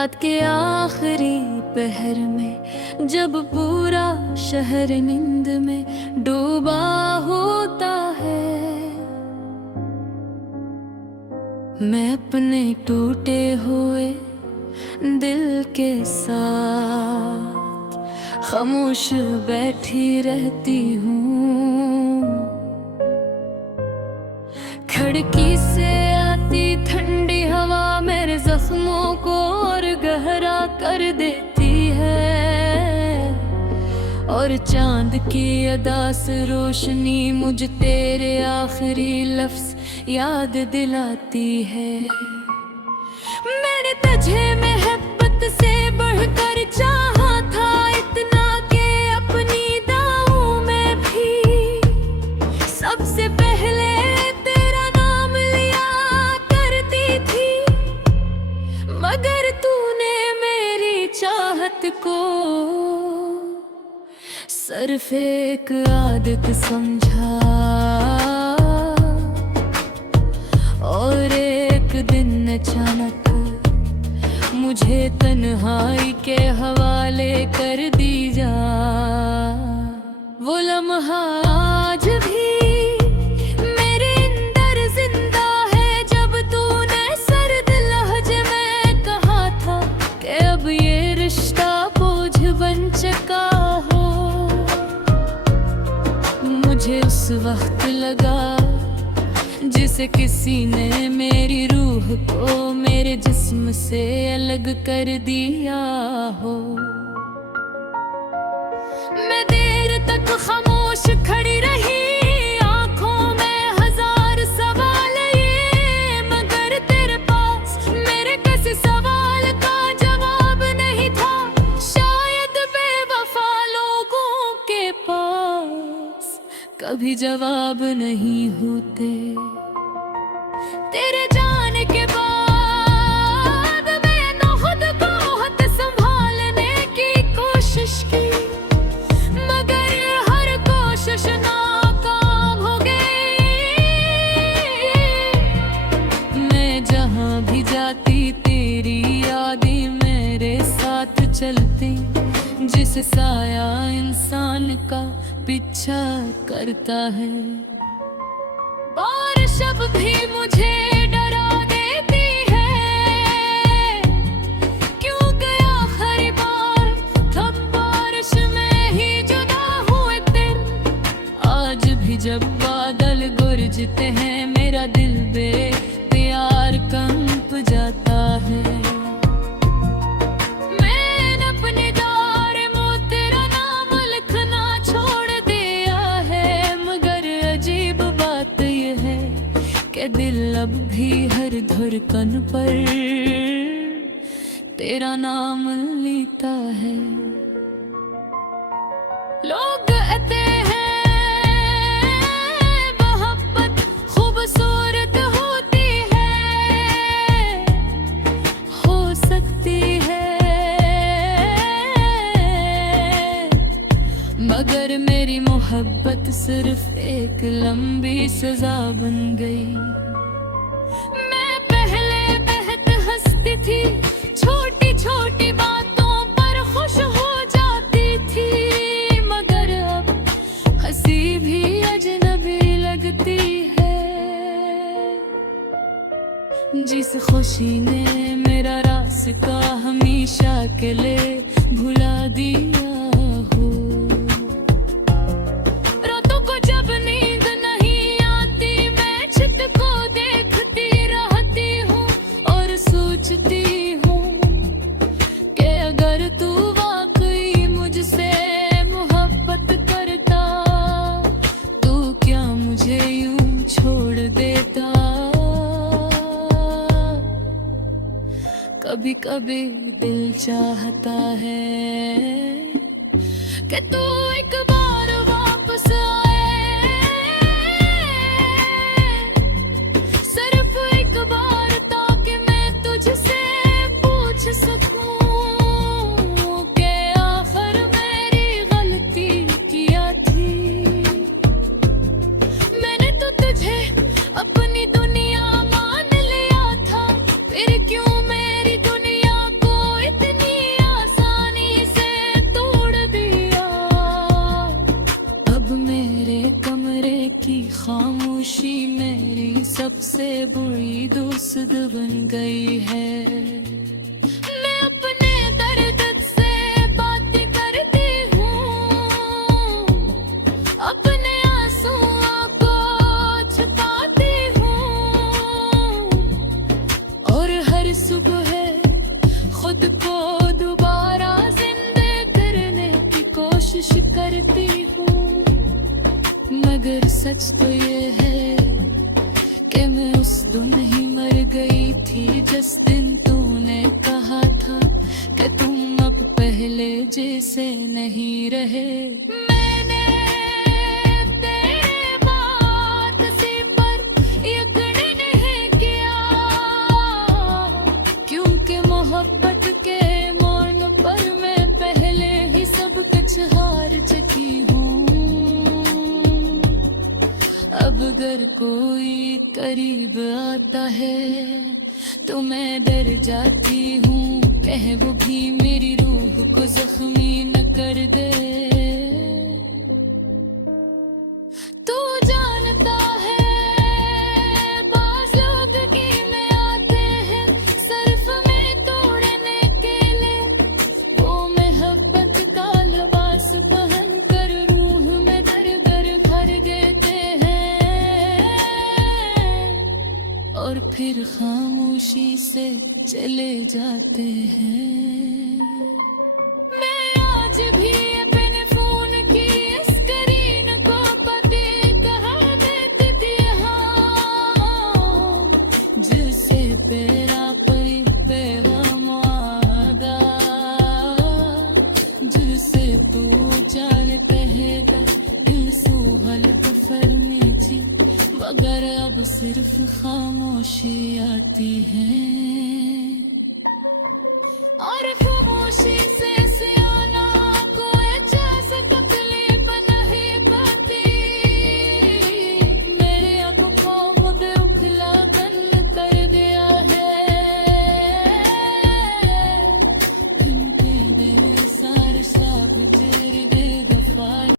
रात के आखिरी पहर में जब पूरा शहर नींद में डूबा होता है, मैं अपने टूटे हुए दिल के साथ खामोश बैठी रहती हूँ। खिड़की से आती ठंडी हवा मेरे जख्मों को और गहरा कर देती है, और चांद की अदास रोशनी मुझ तेरे आखिरी लफ्ज याद दिलाती है। मैंने तुझे मोहब्बत से बढ़कर चाहा था इतना कि अपनी दाऊं में भी सबसे पहले तेरा नाम लिया करती थी, मगर तूने मेरी चाहत को सिर्फ एक आदत समझा, और एक दिन अचानक मुझे तन्हाई के हवाले कर दी जा। वो लम्हा आज भी मेरे अंदर जिंदा है जब तूने सर्द लहजे में कहा था कि अब ये रिश्ता बोझ बन चुका हो। मुझे उस वक्त लगा जिसे किसी ने मेरी रूह को मेरे जिस्म से अलग कर दिया हो। मैं देर तक खामोश खड़ी रही, आंखों में हजार सवाल ये, मगर तेरे पास मेरे किसी सवाल का जवाब नहीं था। शायद बेवफा लोगों के पास कभी जवाब नहीं होते। तेरे जाने के बाद मैंने खुद को बहुत संभालने की कोशिश की, मगर हर कोशिश नाकाम हो गई। मैं जहां भी जाती तेरी यादें मेरे साथ चलती, जिस साया इंसान का पीछा करता है। बारिश अब भी मुझे डरा देती है, क्यों गया हर बार तब बारिश में ही जुदा हुए दिन। आज भी जब बादल गरजते हैं मेरा दिल बेप्यार कंप जाता है। मैंने अपने दारे में तेरा नाम लिखना छोड़ दिया है, मगर अजीब बात ये है कि दिल अब भी हर धड़कन पर तेरा नाम लेता है। लोग कहते हैं मोहब्बत खूबसूरत होती है, हो सकती है, मगर मेरी मोहब्बत सिर्फ एक लंबी सजा बन गई। मैं पहले बेहद हंसती थी, छोटी छोटी बातों पर खुश हो जाती थी, मगर अब हंसी भी अजनबी लगती है। जिस खुशी ने मेरा रास्ता हमेशा के लिए भुला दिया हो। रातों को जब नींद नहीं आती मैं छित को देखती रहती हूँ और सोचती हूँ कि अगर तू वाकई मुझसे मोहब्बत करता तो क्या मुझे यूं छोड़ देता। कभी कभी दिल चाहता है कि तू एक बार वापस आए, सिर्फ एक बार, ताकि मैं तुझसे पूछ सकूं कि आखिर मेरी गलती क्या थी। मैंने तो तुझे अपनी दुनिया मान लिया था, फिर क्यों मेरी दुनिया को खामोशी मेरी सबसे बुरी दोस्त बन गई है। मैं अपने दर्द से बात करती हूँ, अपने आंसुओं को छुपाती हूँ, और हर सुबह खुद को दोबारा जिंदा करने की कोशिश करती हूँ। मगर सच तो ये है कि मैं उस दिन ही मर गई थी जिस दिन तूने कहा था कि तुम अब पहले जैसे नहीं रहे। मैंने तेरे बात से पर यकीन नहीं किया, क्योंकि मोहब्बत के मोड़ पर मैं पहले ही सब कुछ हार चुकी हूँ। अब अगर कोई करीब आता है तो मैं डर जाती हूँ, कह वो भी मेरी रूह को जख्मी न कर दे। तू जानता है बाज़ लोग में आते हैं सिर्फ मैं तोड़ने के लिए, वो मोहब्बत का लिबास पहन कर रूह में दर दर भर देते हैं, और फिर खामोशी से चले जाते हैं। मैं आज भी अपने फोन की स्क्रीन को पते कहा देती हूँ, जिससे तेरा पैगाम आदा, जिसे तू जान कहेगा दिल सू हल्क फरमी थी, मगर अब सिर्फ खामोशी आती है, और खामोशी से